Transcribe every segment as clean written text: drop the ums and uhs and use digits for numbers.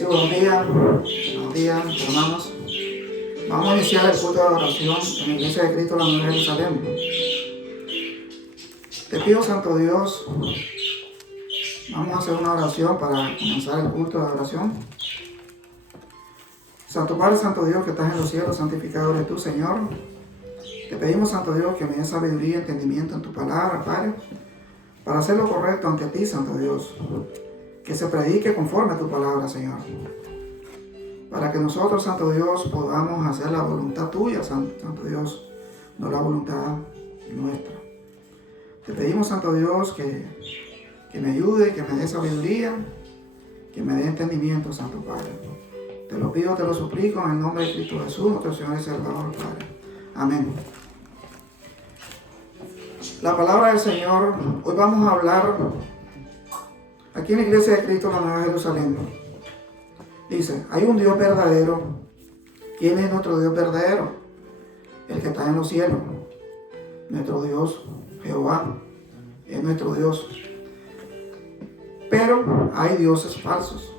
Sí, buenos días, hermanos. Vamos a iniciar el culto de oración en la Iglesia de Cristo, la Nueva Jerusalén. Te pido, Santo Dios, vamos a hacer una oración para comenzar el culto de oración. Santo Padre, Santo Dios que estás en los cielos, santificado eres tú, Señor. Te pedimos, Santo Dios, que me des sabiduría y entendimiento en tu palabra, Padre, para hacer lo correcto ante ti, Santo Dios. Que se predique conforme a tu palabra, Señor. Para que nosotros, Santo Dios, podamos hacer la voluntad tuya, Santo Dios, no la voluntad nuestra. Te pedimos, Santo Dios, que me ayude, que me dé sabiduría, que me dé entendimiento, Santo Padre. Te lo pido, te lo suplico en el nombre de Cristo Jesús, nuestro Señor y Salvador, Padre. Amén. La palabra del Señor, hoy vamos a hablar aquí en la Iglesia de Cristo, la Nueva Jerusalén. Dice, hay un Dios verdadero. ¿Quién es nuestro Dios verdadero? El que está en los cielos. Nuestro Dios, Jehová, es nuestro Dios. Pero hay dioses falsos.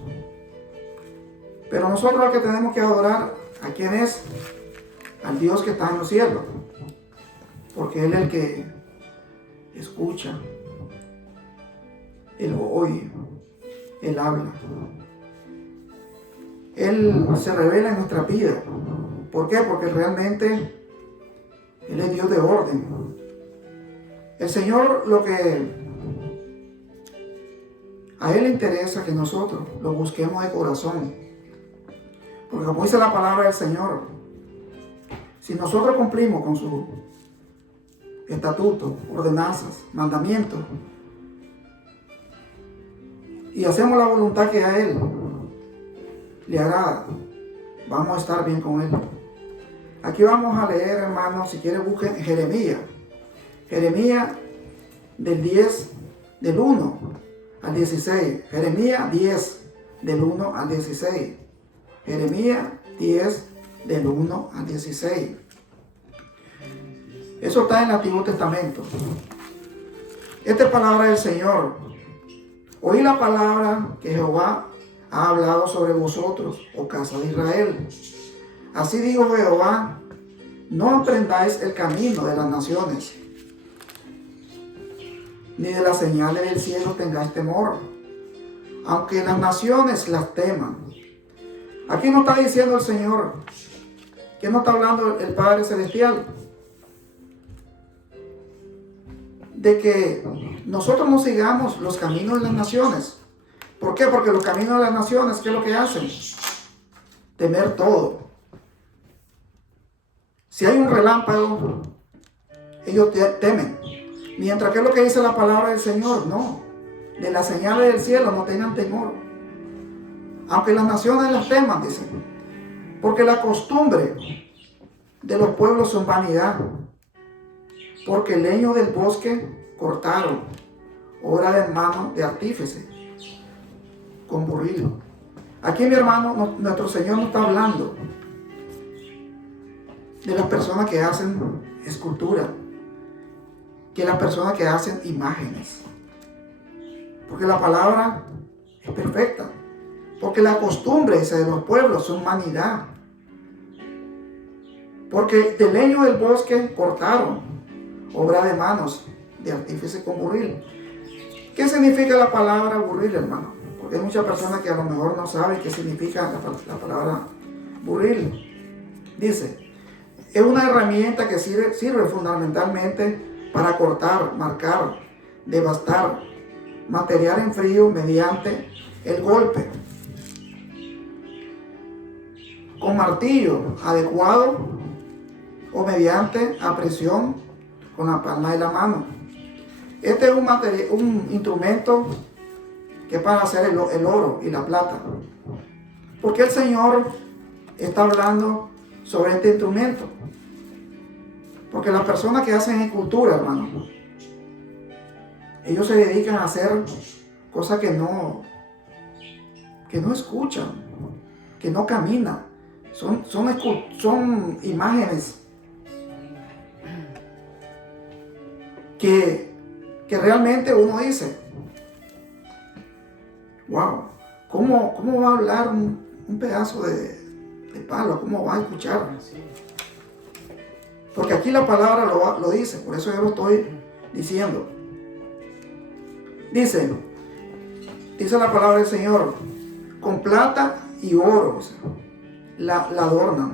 Pero nosotros lo que tenemos que adorar, ¿a quién es? Al Dios que está en los cielos. Porque Él es el que escucha, Él oye, Él habla. Él se revela en nuestra vida. ¿Por qué? Porque realmente Él es Dios de orden. El Señor, lo que a Él le interesa que nosotros lo busquemos de corazón. Porque como dice la palabra del Señor, si nosotros cumplimos con sus estatutos, ordenanzas, mandamientos, y hacemos la voluntad que a Él le agrada, vamos a estar bien con Él. Aquí vamos a leer, hermanos, si quieren busquen Jeremías del 1 al 16. Jeremías 10 del 1 al 16. Jeremías 10 del 1 al 16. Eso está en el Antiguo Testamento. Esta es palabra del Señor. Oí la palabra que Jehová ha hablado sobre vosotros, oh casa de Israel. Así dijo Jehová, no aprendáis el camino de las naciones, ni de las señales del cielo tengáis temor, aunque las naciones las teman. Aquí no está diciendo el Señor, que no está hablando el Padre Celestial, de que nosotros no sigamos los caminos de las naciones. ¿Por qué? Porque los caminos de las naciones, ¿qué es lo que hacen? Temer todo. Si hay un relámpago, ellos temen. Mientras que es lo que dice la palabra del Señor, no. De las señales del cielo no tengan temor. Aunque las naciones las teman, dice. Porque la costumbre de los pueblos son vanidad. Porque el leño del bosque cortaron, obra de mano de artífice, con buril. Aquí, mi hermano, nuestro Señor nos está hablando de las personas que hacen escultura, que las personas que hacen imágenes. Porque la palabra es perfecta. Porque la costumbre de los pueblos son vanidad. Porque del leño del bosque cortaron, obra de manos de artífice con buril. ¿Qué significa la palabra buril, hermano? Porque hay muchas personas que a lo mejor no saben qué significa la palabra buril. Dice, es una herramienta que sirve fundamentalmente para cortar, marcar, devastar, material en frío mediante el golpe. Con martillo adecuado o mediante a presión con la palma de la mano. Este es un instrumento que es para hacer el oro y la plata. Porque el Señor está hablando sobre este instrumento. Porque las personas que hacen escultura, hermano, ellos se dedican a hacer cosas que no escuchan, que no caminan. Son imágenes que realmente uno dice, wow, ¿Cómo va a hablar un pedazo de palo? ¿Cómo va a escuchar? Porque aquí la palabra lo dice, por eso yo lo estoy diciendo. Dice la palabra del Señor, con plata y oro la adornan,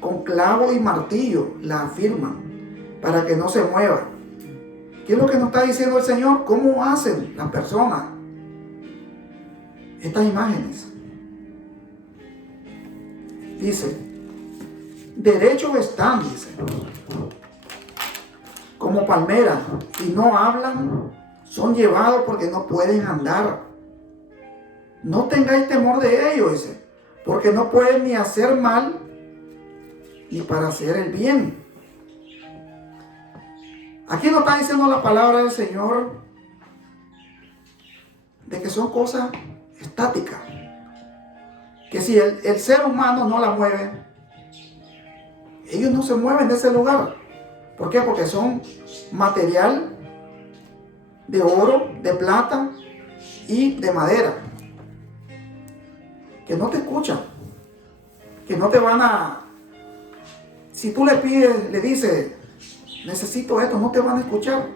con clavo y martillo la afirman, para que no se mueva. ¿Qué es lo que nos está diciendo el Señor? ¿Cómo hacen las personas estas imágenes? Dice, derechos están, dice, como palmeras, y no hablan, son llevados porque no pueden andar. No tengáis temor de ellos, dice, porque no pueden ni hacer mal, ni para hacer el bien. Aquí nos está diciendo la palabra del Señor de que son cosas estáticas, que si el ser humano no la mueve, ellos no se mueven de ese lugar. ¿Por qué? Porque son material de oro, de plata y de madera, que no te escuchan, que no te van a... Si tú le pides, le dices, necesito esto, no te van a escuchar.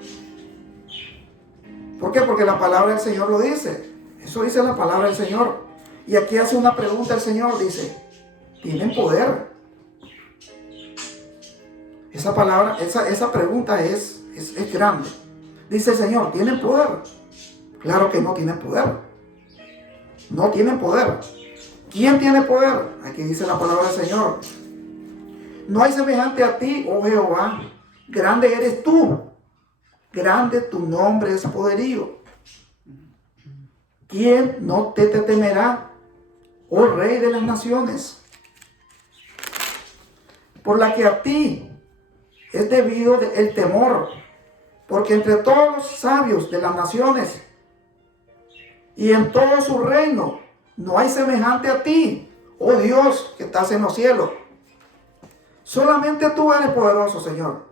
¿Por qué? Porque la palabra del Señor lo dice. Eso dice la palabra del Señor. Y aquí hace una pregunta el Señor, dice, ¿tienen poder? Esa palabra, esa pregunta es grande. Dice el Señor, ¿tienen poder? Claro que no tienen poder. No tienen poder. ¿Quién tiene poder? Aquí dice la palabra del Señor. No hay semejante a ti, oh Jehová. Grande eres tú. Grande tu nombre es poderío. ¿Quién no te temerá, oh Rey de las naciones? Por la que a ti es debido el temor, porque entre todos los sabios de las naciones y en todo su reino no hay semejante a ti, oh Dios que estás en los cielos. Solamente tú eres poderoso, Señor.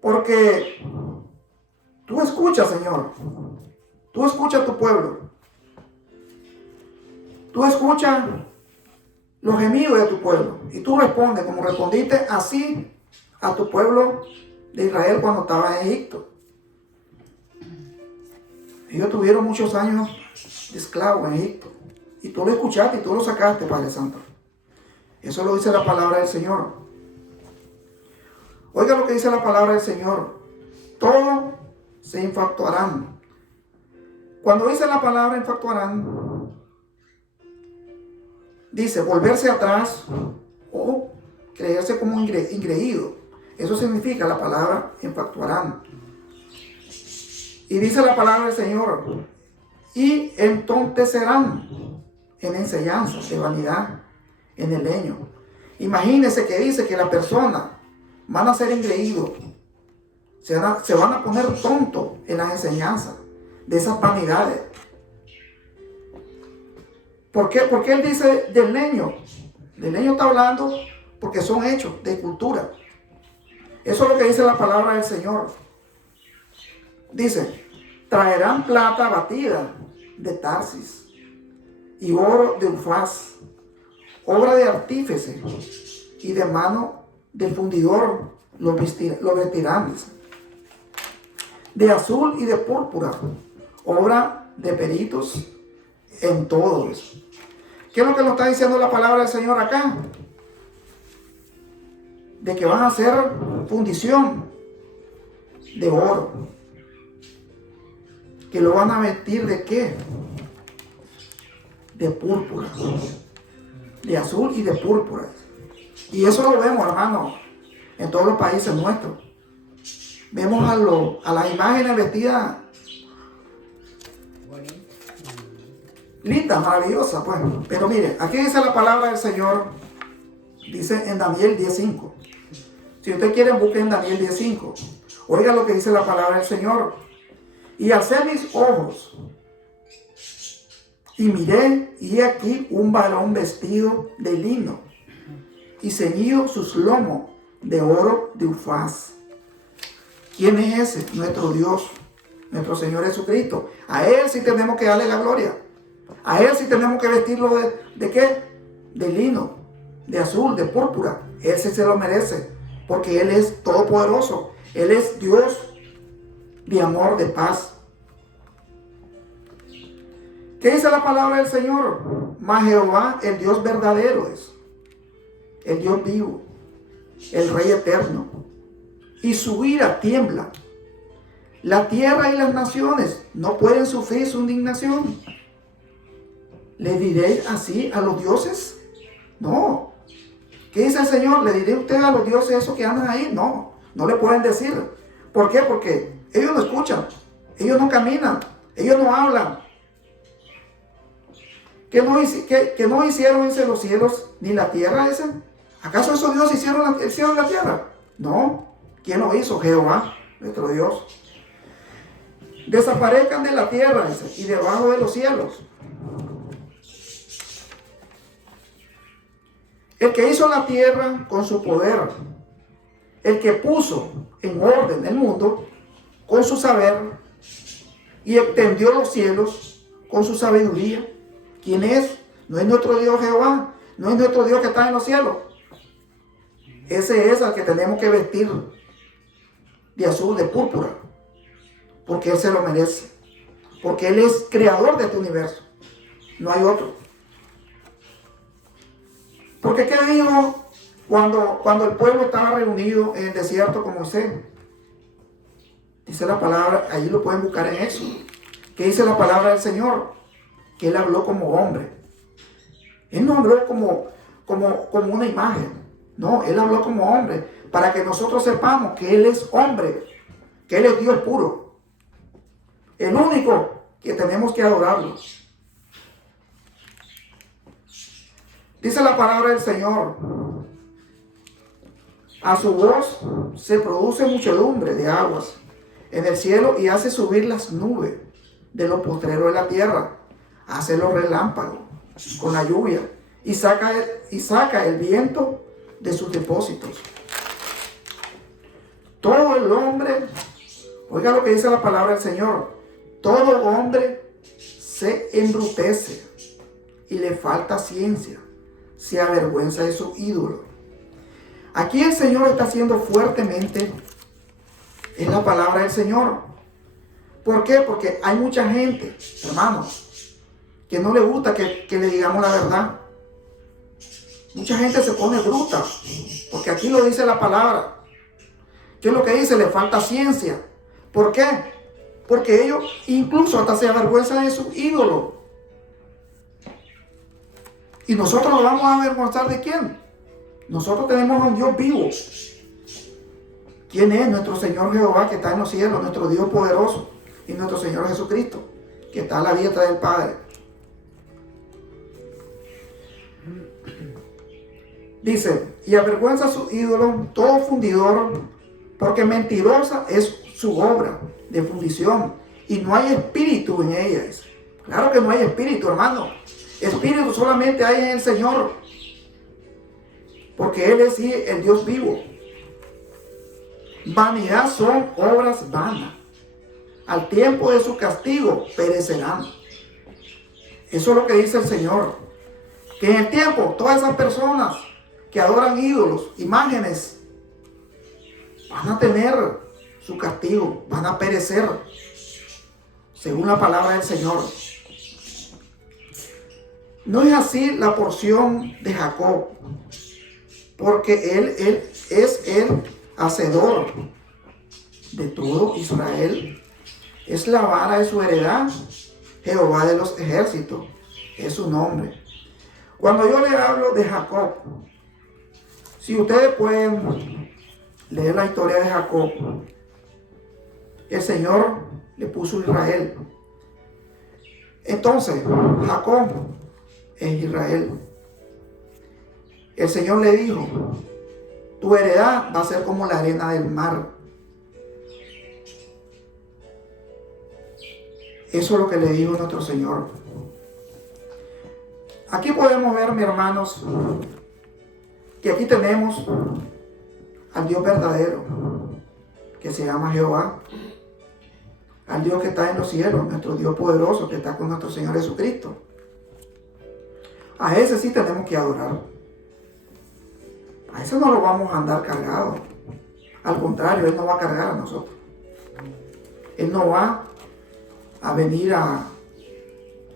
Porque tú escuchas, Señor. Tú escuchas a tu pueblo. Tú escuchas los gemidos de tu pueblo. Y tú respondes como respondiste así a tu pueblo de Israel cuando estaba en Egipto. Ellos tuvieron muchos años de esclavos en Egipto. Y tú lo escuchaste y tú lo sacaste, Padre Santo. Eso lo dice la palabra del Señor. Oiga lo que dice la palabra del Señor. Todos se infatuarán. Cuando dice la palabra infatuarán, dice volverse atrás o creerse como ingreído. Eso significa la palabra infatuarán. Y dice la palabra del Señor, y entontecerán en enseñanza de vanidad en el leño. Imagínense que dice que la persona van a ser engreídos, se van a poner tontos en las enseñanzas de esas vanidades. ¿Por qué? Porque él dice del leño. Del leño está hablando porque son hechos de cultura. Eso es lo que dice la palabra del Señor. Dice, traerán plata batida de Tarsis y oro de Ufaz, obra de artífice y de mano del fundidor lo vestirán, de azul y de púrpura, obra de peritos en todos. ¿Qué es lo que nos está diciendo la palabra del Señor acá? De que van a hacer fundición de oro. Que lo van a vestir ¿de qué? De púrpura, de azul y de púrpura. Y eso lo vemos, hermano, en todos los países nuestros. Vemos a las imágenes vestidas lindas, maravillosas, pues. Pero mire, aquí dice la palabra del Señor, dice en Daniel 10:5. Si ustedes quieren, busquen en Daniel 10:5. Oiga lo que dice la palabra del Señor. Y alcé mis ojos y miré, y he aquí un varón vestido de lino y ceñido sus lomos de oro de Ufaz. ¿Quién es ese? Nuestro Dios, nuestro Señor Jesucristo. A Él sí tenemos que darle la gloria. A Él sí tenemos que vestirlo ¿de qué? De lino, de azul, de púrpura. Él sí se lo merece, porque Él es todopoderoso. Él es Dios de amor, de paz. ¿Qué dice la palabra del Señor? Mas Jehová, el Dios verdadero es, el Dios vivo, el Rey eterno, y su ira tiembla. La tierra y las naciones no pueden sufrir su indignación. ¿Le diréis así a los dioses? No. ¿Qué dice el Señor? ¿Le diré usted a los dioses esos que andan ahí? No, no le pueden decir. ¿Por qué? Porque ellos no escuchan, ellos no caminan, ellos no hablan. ¿Que no hicieron ese los cielos ni la tierra esa? ¿Acaso esos dioses hicieron el cielo y la tierra? No. ¿Quién lo hizo? Jehová, nuestro Dios. Desaparezcan de la tierra y debajo de los cielos. El que hizo la tierra con su poder, el que puso en orden el mundo con su saber y extendió los cielos con su sabiduría. ¿Quién es? No es nuestro Dios Jehová, no es nuestro Dios que está en los cielos. Ese es al que tenemos que vestir de azul, de púrpura, porque Él se lo merece, porque Él es creador de este universo, no hay otro. Porque ¿qué dijo cuando el pueblo estaba reunido en el desierto con Moisés? Dice la palabra, allí lo pueden buscar en Éxodo. ¿Qué dice la palabra del Señor? Que Él habló como hombre. Él no habló como una imagen. No, Él habló como hombre, para que nosotros sepamos que Él es hombre, que Él es Dios puro, el único que tenemos que adorarlo. Dice la palabra del Señor, a su voz se produce muchedumbre de aguas en el cielo y hace subir las nubes de los postreros de la tierra, hace los relámpagos con la lluvia y saca el viento de sus depósitos. Todo el hombre, oiga lo que dice la palabra del Señor, todo hombre se embrutece y le falta ciencia, se avergüenza de su ídolo. Aquí el Señor está haciendo fuertemente, es la palabra del Señor. ¿Por qué? Porque hay mucha gente, hermanos, que no le gusta que le digamos la verdad. Mucha gente se pone bruta, porque aquí lo dice la palabra. ¿Qué es lo que dice? Le falta ciencia. ¿Por qué? Porque ellos incluso hasta se avergüenzan de su ídolo. ¿Y nosotros lo vamos a avergonzar de quién? Nosotros tenemos a un Dios vivo. ¿Quién es? Nuestro Señor Jehová que está en los cielos, nuestro Dios poderoso, y nuestro Señor Jesucristo, que está a la diestra del Padre. Dice, y avergüenza a su ídolo todo fundidor, porque mentirosa es su obra de fundición, y no hay espíritu en ella. Claro que no hay espíritu, hermano. Espíritu solamente hay en el Señor, porque Él es el Dios vivo. Vanidad son obras vanas. Al tiempo de su castigo perecerán. Eso es lo que dice el Señor. Que en el tiempo todas esas personas que adoran ídolos, imágenes, van a tener su castigo, van a perecer, según la palabra del Señor. No es así la porción de Jacob, porque él es el hacedor de todo Israel. Es la vara de su heredad. Jehová de los ejércitos es su nombre. Cuando yo le hablo de Jacob, si ustedes pueden leer la historia de Jacob, el Señor le puso Israel. Entonces, Jacob es Israel. El Señor le dijo, tu heredad va a ser como la arena del mar. Eso es lo que le dijo nuestro Señor. Aquí podemos ver, mis hermanos, que aquí tenemos al Dios verdadero, que se llama Jehová. al Dios que está en los cielos, nuestro Dios poderoso que está con nuestro Señor Jesucristo. A ese sí tenemos que adorar. A ese no lo vamos a andar cargado. Al contrario, Él no va a cargar a nosotros. Él no va a venir a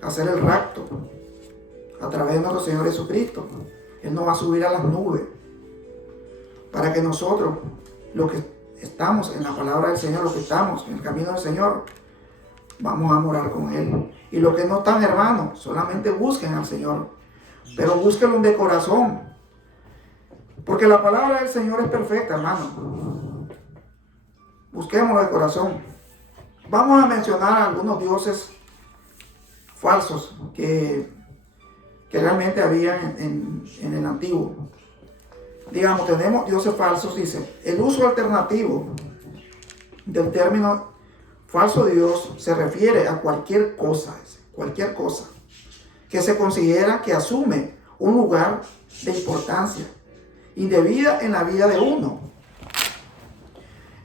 hacer el rapto a través de nuestro Señor Jesucristo. Él no va a subir a las nubes para que nosotros, los que estamos en la palabra del Señor, los que estamos en el camino del Señor, vamos a morar con Él. Y los que no están, hermanos, solamente busquen al Señor, pero búsquenlo de corazón, porque la palabra del Señor es perfecta, hermano. Busquémoslo de corazón. Vamos a mencionar algunos dioses falsos que realmente habían en el antiguo. Digamos, tenemos dioses falsos, dice. El uso alternativo del término falso Dios se refiere a cualquier cosa que se considera que asume un lugar de importancia indebida en la vida de uno.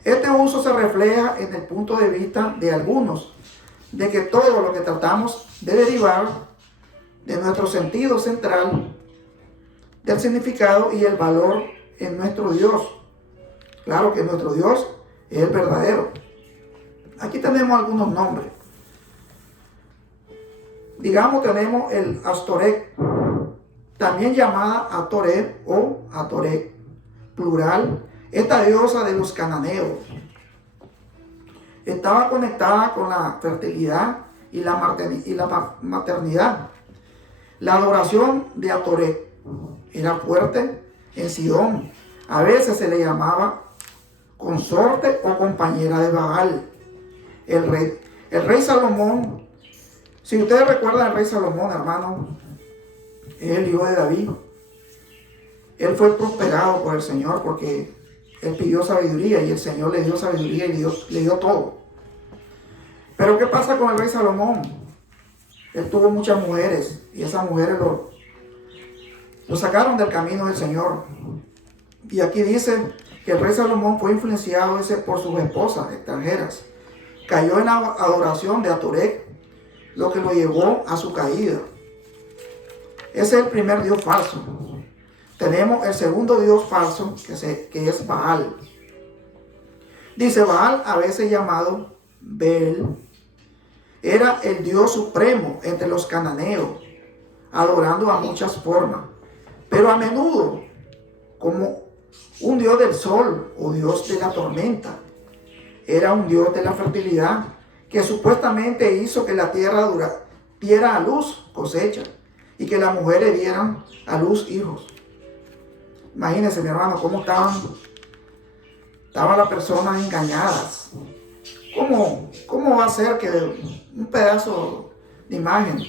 Este uso se refleja en el punto de vista de algunos de que todo lo que tratamos de derivar de nuestro sentido central del significado y el valor en nuestro Dios. Claro que nuestro Dios es el verdadero. Aquí tenemos algunos nombres. Digamos, tenemos el Astoreth, también llamada Atoreth o Atoreth, plural. Esta diosa de los cananeos estaba conectada con la fertilidad y la maternidad. La adoración de Atoreth era fuerte en Sidón. A veces se le llamaba consorte o compañera de Baal. El rey Salomón, si ustedes recuerdan al rey Salomón, hermano, es el hijo de David. Él fue prosperado por el Señor porque él pidió sabiduría y el Señor le dio sabiduría y le dio todo. Pero ¿qué pasa con el rey Salomón? Él tuvo muchas mujeres y esas mujeres lo sacaron del camino del Señor. Y aquí dice que el rey Salomón fue influenciado por sus esposas extranjeras. Cayó en la adoración de Atoreth, lo que lo llevó a su caída. Ese es el primer Dios falso. Tenemos el segundo Dios falso, que es Baal. Dice Baal, a veces llamado Bel, era el Dios supremo entre los cananeos, adorando a muchas formas, pero a menudo como un Dios del sol o Dios de la tormenta. Era un Dios de la fertilidad que supuestamente hizo que la tierra diera a luz cosecha y que las mujeres dieran a luz hijos. Imagínense, mi hermano, cómo estaban las personas engañadas. ¿Cómo va a ser que un pedazo de imagen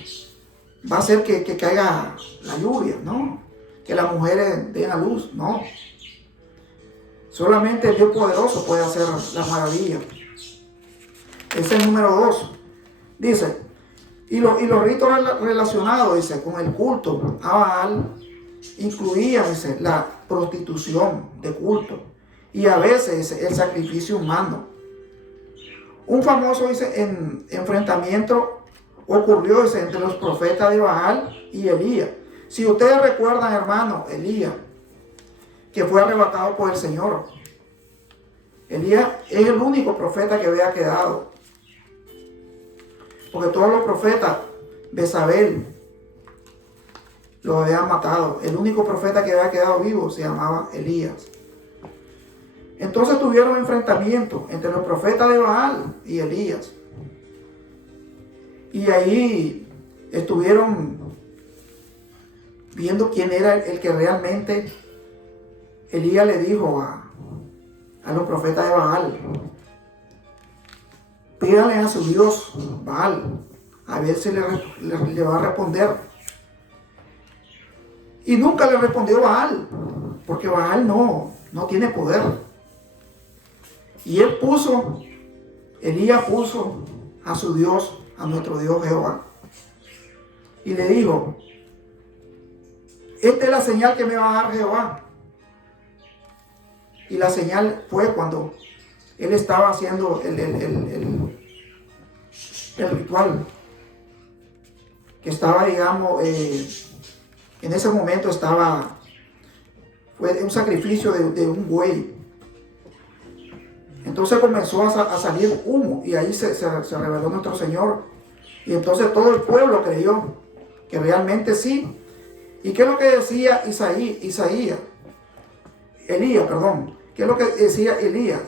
va a hacer que caiga la lluvia? No, que las mujeres den a luz, no. Solamente el Dios poderoso puede hacer las maravillas. Ese es el número 2. Dice, y los ritos relacionados, dice, con el culto a Baal incluían, dice, la prostitución de culto y a veces, dice, el sacrificio humano. Un famoso, dice, enfrentamiento ocurrió, dice, entre los profetas de Baal y Elías. Si ustedes recuerdan, hermano, Elías, que fue arrebatado por el Señor. Elías es el único profeta que había quedado. Porque todos los profetas, Jezabel, los habían matado. El único profeta que había quedado vivo se llamaba Elías. Entonces tuvieron enfrentamiento entre los profetas de Baal y Elías. Y ahí estuvieron viendo quién era el que realmente. Elías le dijo a los profetas de Baal, pídanle a su Dios Baal, a ver si le va a responder. Y nunca le respondió Baal, porque Baal no tiene poder. Y Elías puso a su Dios, a nuestro Dios Jehová. Y le dijo, esta es la señal que me va a dar Jehová. Y la señal fue cuando él estaba haciendo el ritual que estaba, digamos, en ese momento fue un sacrificio de un buey. Entonces comenzó a salir humo y ahí se reveló nuestro Señor. Y entonces todo el pueblo creyó que realmente sí. ¿Y qué es lo que decía Elías, perdón? ¿Qué es lo que decía Elías?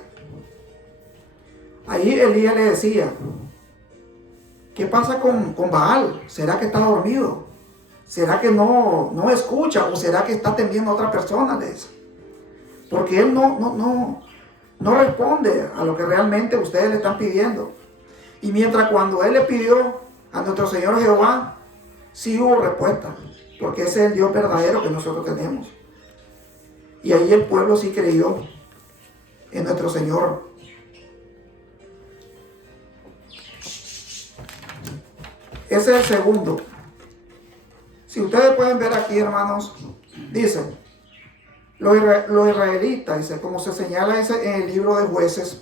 Ahí Elías le decía, ¿qué pasa con Baal? ¿Será que está dormido? ¿Será que no escucha? ¿O será que está temiendo a otra persona? Porque él no responde a lo que realmente ustedes le están pidiendo. Y mientras cuando él le pidió a nuestro Señor Jehová, sí hubo respuesta. Porque ese es el Dios verdadero que nosotros tenemos. Y ahí el pueblo sí creyó en nuestro Señor. Ese es el segundo. Si ustedes pueden ver aquí, hermanos, dice, los israelitas, dice, como se señala en el libro de Jueces,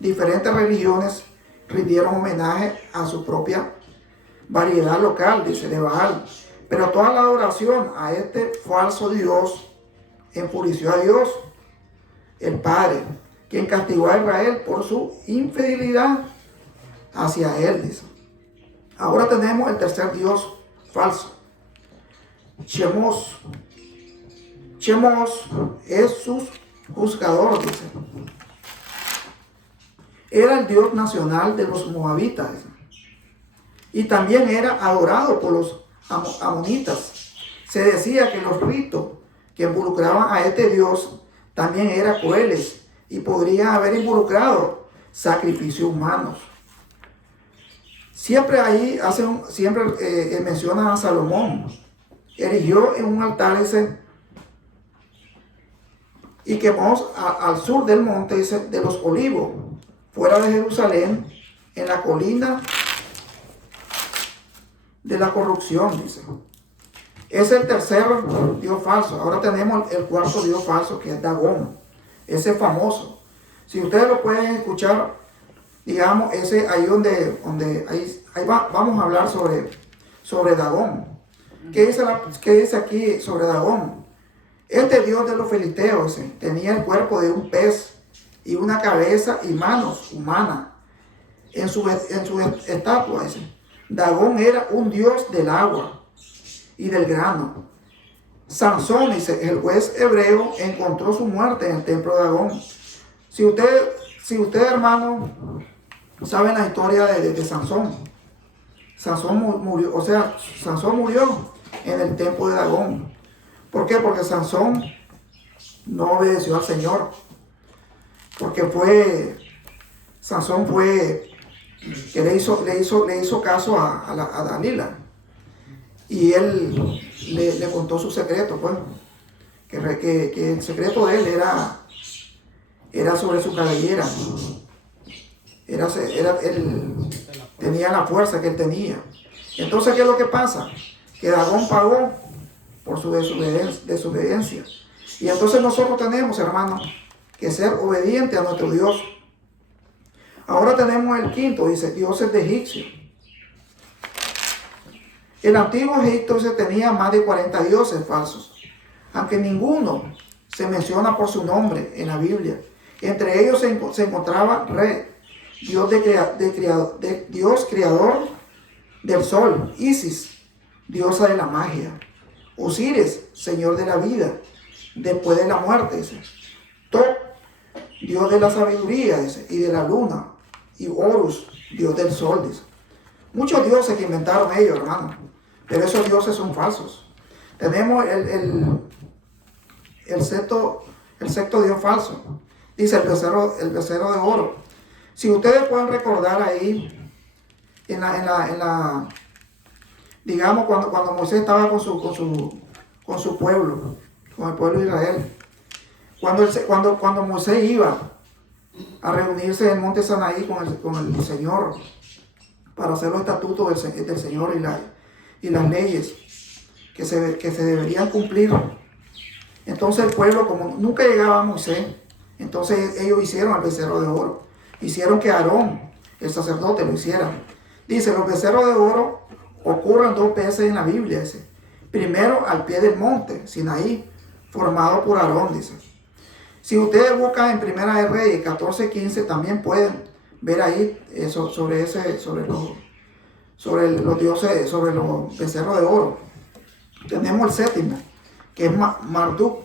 diferentes religiones rindieron homenaje a su propia variedad local, dice, de Baal. Pero toda la adoración a este falso Dios enfureció a Dios, el Padre, quien castigó a Israel por su infidelidad hacia él, dice. Ahora tenemos el tercer Dios falso, Chemos. Chemos es su juzgador, dice. Era el Dios nacional de los moabitas, dice. Y también era adorado por los amonitas. Se decía que los ritos que involucraban a este Dios también eran crueles y podrían haber involucrado sacrificios humanos. Siempre ahí mencionan a Salomón. Erigió en un altar ese y quemó al sur del monte de los Olivos, fuera de Jerusalén, en la colina de la corrupción, dice. Es el tercer Dios falso. Ahora tenemos el cuarto Dios falso, que es Dagón. Ese es famoso. Si ustedes lo pueden escuchar, digamos, ese ahí vamos a hablar sobre Dagón. ¿Qué dice aquí sobre Dagón? Este Dios de los filisteos tenía el cuerpo de un pez y una cabeza y manos humanas. En su estatua, Dagón era un dios del agua y del grano. Sansón, el juez hebreo, encontró su muerte en el templo de Dagón. Si usted, hermano, saben la historia de Sansón. Sansón murió en el templo de Dagón. ¿Por qué? Porque Sansón no obedeció al Señor. Porque Sansón fue que le hizo caso a Dalila. Y él le contó su secreto, pues. Que el secreto de él era sobre su cabellera. Él tenía la fuerza que él tenía. Entonces, ¿qué es lo que pasa? Que Dagón pagó por su desobediencia. Y entonces nosotros tenemos, hermanos, que ser obedientes a nuestro Dios. Ahora tenemos el quinto, dice, dioses de Egipcio. El antiguo Egipto tenía más de 40 dioses falsos, aunque ninguno se menciona por su nombre en la Biblia. Entre ellos se encontraba Re, Dios creador del sol, Isis, diosa de la magia, Osiris, señor de la vida, después de la muerte, Top, Dios de la sabiduría, y de la luna, y Horus, Dios del sol, Muchos dioses que inventaron ellos, hermano, pero esos dioses son falsos. Tenemos el sexto Dios falso, dice el becerro de oro. Si ustedes pueden recordar ahí, digamos, cuando Moisés estaba con su pueblo, con el pueblo de Israel, cuando Moisés iba a reunirse en el monte Sinaí con el Señor para hacer los estatutos del Señor y las leyes que se deberían cumplir. Entonces el pueblo, como nunca llegaba a Moisés, entonces ellos hicieron el becerro de oro. Hicieron que Aarón, el sacerdote, lo hiciera. Dice, los becerros de oro ocurren 2 veces en la Biblia. Dice. Primero al pie del monte, Sinaí, formado por Aarón, dice. Si ustedes buscan en Primera de Reyes 14:15, también pueden ver ahí eso, sobre los dioses, sobre los becerros de oro. Tenemos el séptimo, que es Marduk.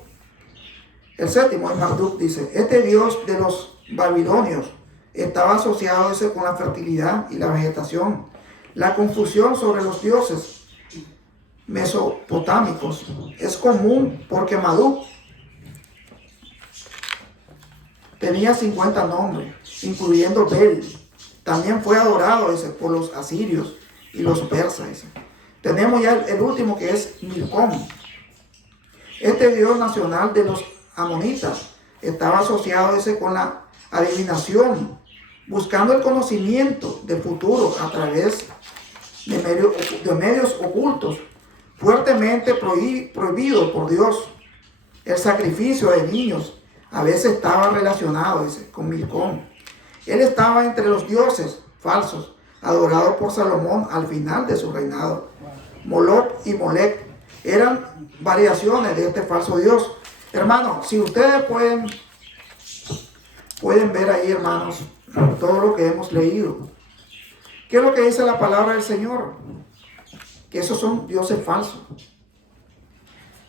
El séptimo es Marduk, dice, este dios de los babilonios estaba asociado ese con la fertilidad y la vegetación. La confusión sobre los dioses mesopotámicos es común porque Marduk tenía 50 nombres, incluyendo Bel. También fue adorado ese, por los asirios y los persas. Ese. Tenemos ya el último, que es Milcom. Este dios nacional de los amonitas estaba asociado ese con la adivinación, buscando el conocimiento del futuro a través de medios ocultos, fuertemente prohibido por Dios. El sacrificio de niños a veces estaba relacionado con Milcom. Él estaba entre los dioses falsos adorados por Salomón al final de su reinado. Moloch y Molech eran variaciones de este falso dios. Hermanos, si ustedes pueden ver ahí, hermanos, todo lo que hemos leído. ¿Qué es lo que dice la palabra del Señor? Que esos son dioses falsos.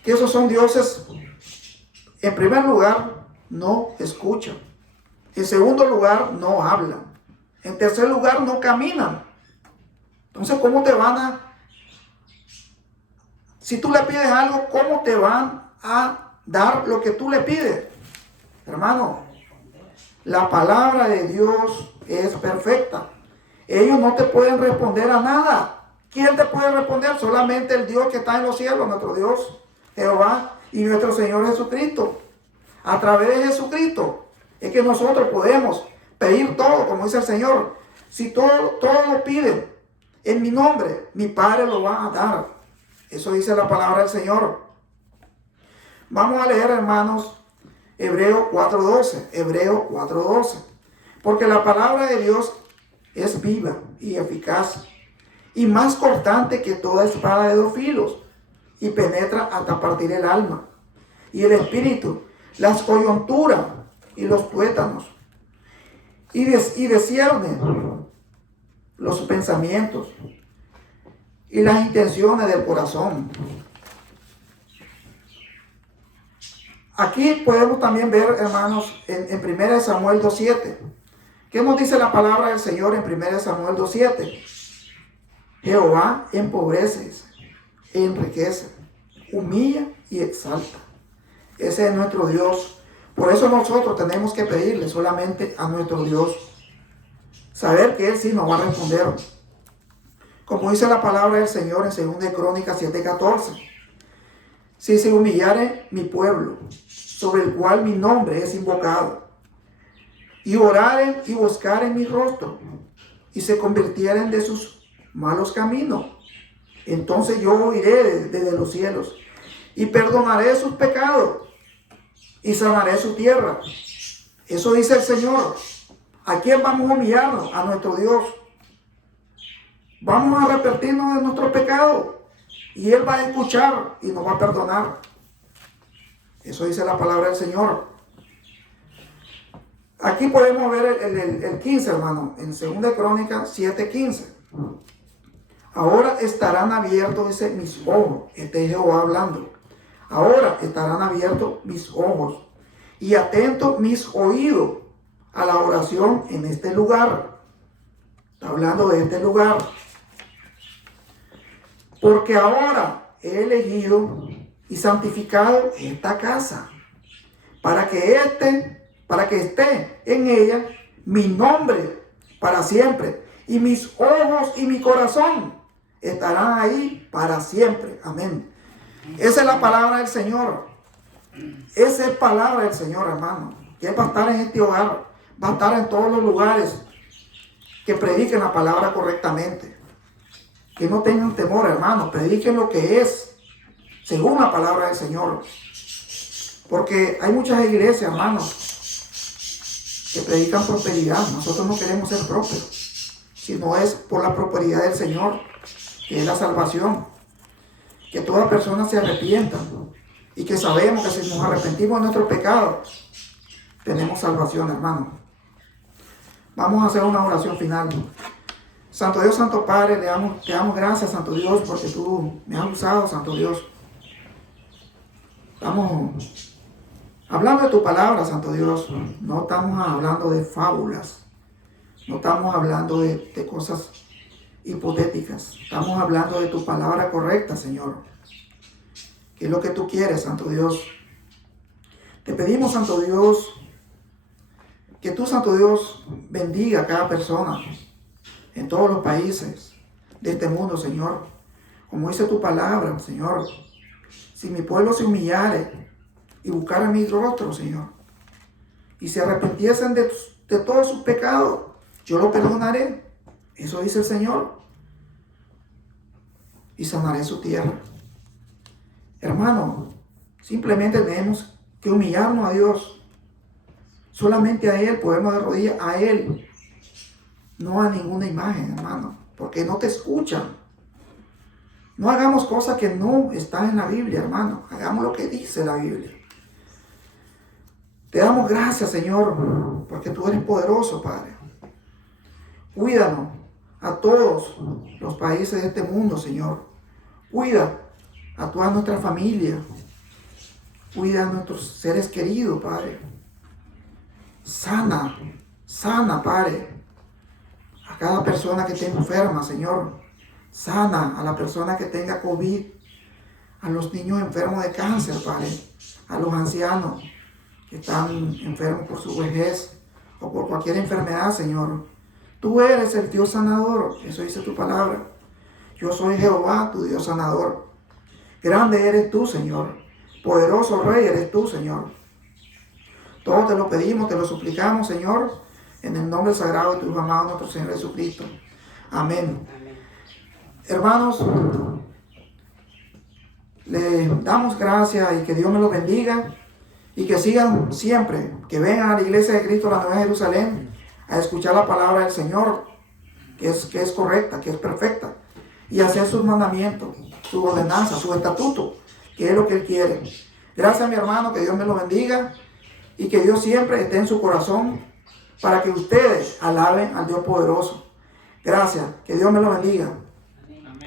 Que esos son dioses, en primer lugar, no escuchan. En segundo lugar, no hablan. En tercer lugar, no caminan. Entonces, ¿cómo te van a... Si tú le pides algo, ¿cómo te van a dar lo que tú le pides? Hermano, la palabra de Dios es perfecta. Ellos no te pueden responder a nada. ¿Quién te puede responder? Solamente el Dios que está en los cielos, nuestro Dios, Jehová y nuestro Señor Jesucristo. A través de Jesucristo es que nosotros podemos pedir todo, como dice el Señor. Si todo lo piden en mi nombre, mi Padre lo va a dar. Eso dice la palabra del Señor. Vamos a leer, hermanos, Hebreos 4:12. Hebreos 4:12. Porque la palabra de Dios es viva y eficaz y más cortante que toda espada de 2 filos y penetra hasta partir el alma y el espíritu, las coyunturas y los tuétanos y discierne los pensamientos y las intenciones del corazón. Aquí podemos también ver, hermanos, en 1 Samuel 2:7. ¿Qué nos dice la palabra del Señor en 1 Samuel 2:7? Jehová empobrece, enriquece, humilla y exalta. Ese es nuestro Dios. Por eso nosotros tenemos que pedirle solamente a nuestro Dios. Saber que Él sí nos va a responder. Como dice la palabra del Señor en 2 Crónicas 7:14. Si se humillare mi pueblo, sobre el cual mi nombre es invocado, y oraren y buscaren mi rostro, y se convirtieren de sus malos caminos, entonces yo oiré desde los cielos, y perdonaré sus pecados, y sanaré su tierra. Eso dice el Señor. ¿A quién vamos a humillarnos? A nuestro Dios. Vamos a arrepentirnos de nuestros pecados, y Él va a escuchar y nos va a perdonar. Eso dice la palabra del Señor. Aquí podemos ver el 15, hermano, en 2 Crónicas 7:15. Ahora estarán abiertos, dice, mis ojos. Este es Jehová hablando. Ahora estarán abiertos mis ojos y atentos mis oídos a la oración en este lugar. Está hablando de este lugar. Porque ahora he elegido y santificado esta casa para que esté en ella mi nombre para siempre, y mis ojos y mi corazón estarán ahí para siempre. Amén. Esa es la palabra del Señor. Esa es palabra del Señor, hermano. Que Él va a estar en este hogar, va a estar en todos los lugares que prediquen la palabra correctamente. Que no tengan temor, hermano. Prediquen lo que es según la palabra del Señor. Porque hay muchas iglesias, hermanos, que predican prosperidad. Nosotros no queremos ser prósperos, sino es por la prosperidad del Señor, que es la salvación. Que toda persona se arrepienta y que sabemos que si nos arrepentimos de nuestros pecados, tenemos salvación, hermano. Vamos a hacer una oración final. Santo Dios, Santo Padre, te damos gracias, Santo Dios, porque tú me has usado, Santo Dios. Estamos hablando de tu palabra, Santo Dios. No estamos hablando de fábulas. No estamos hablando de cosas hipotéticas. Estamos hablando de tu palabra correcta, Señor. ¿Qué es lo que tú quieres, Santo Dios? Te pedimos, Santo Dios, que tú, Santo Dios, bendiga a cada persona en todos los países de este mundo, Señor. Como dice tu palabra, Señor. Si mi pueblo se humillare y buscara mi rostro, Señor, y se arrepintiesen de todos sus pecados, yo lo perdonaré. Eso dice el Señor. Y sanaré su tierra. Hermano, simplemente tenemos que humillarnos a Dios. Solamente a Él podemos dar rodillas, a Él. No a ninguna imagen, hermano, porque no te escuchan. No hagamos cosas que no están en la Biblia, hermano. Hagamos lo que dice la Biblia. Te damos gracias, Señor, porque tú eres poderoso, Padre. Cuídanos a todos los países de este mundo, Señor. Cuida a toda nuestra familia. Cuida a nuestros seres queridos, Padre. Sana, Padre, a cada persona que esté enferma, Señor. Sana a la persona que tenga COVID, a los niños enfermos de cáncer, Padre, a los ancianos que están enfermos por su vejez o por cualquier enfermedad, Señor. Tú eres el Dios sanador, eso dice tu palabra. Yo soy Jehová, tu Dios sanador. Grande eres tú, Señor. Poderoso Rey eres tú, Señor. Todo te lo pedimos, te lo suplicamos, Señor, en el nombre sagrado de tu Hijo amado, nuestro Señor Jesucristo. Amén. Hermanos, le damos gracias y que Dios me los bendiga y que sigan siempre, que vengan a la iglesia de Cristo, la Nueva Jerusalén, a escuchar la palabra del Señor, que es correcta, que es perfecta, y hacer sus mandamientos, sus ordenanzas, sus estatutos, que es lo que Él quiere. Gracias, mi hermano, que Dios me los bendiga y que Dios siempre esté en su corazón para que ustedes alaben al Dios poderoso. Gracias, que Dios me los bendiga.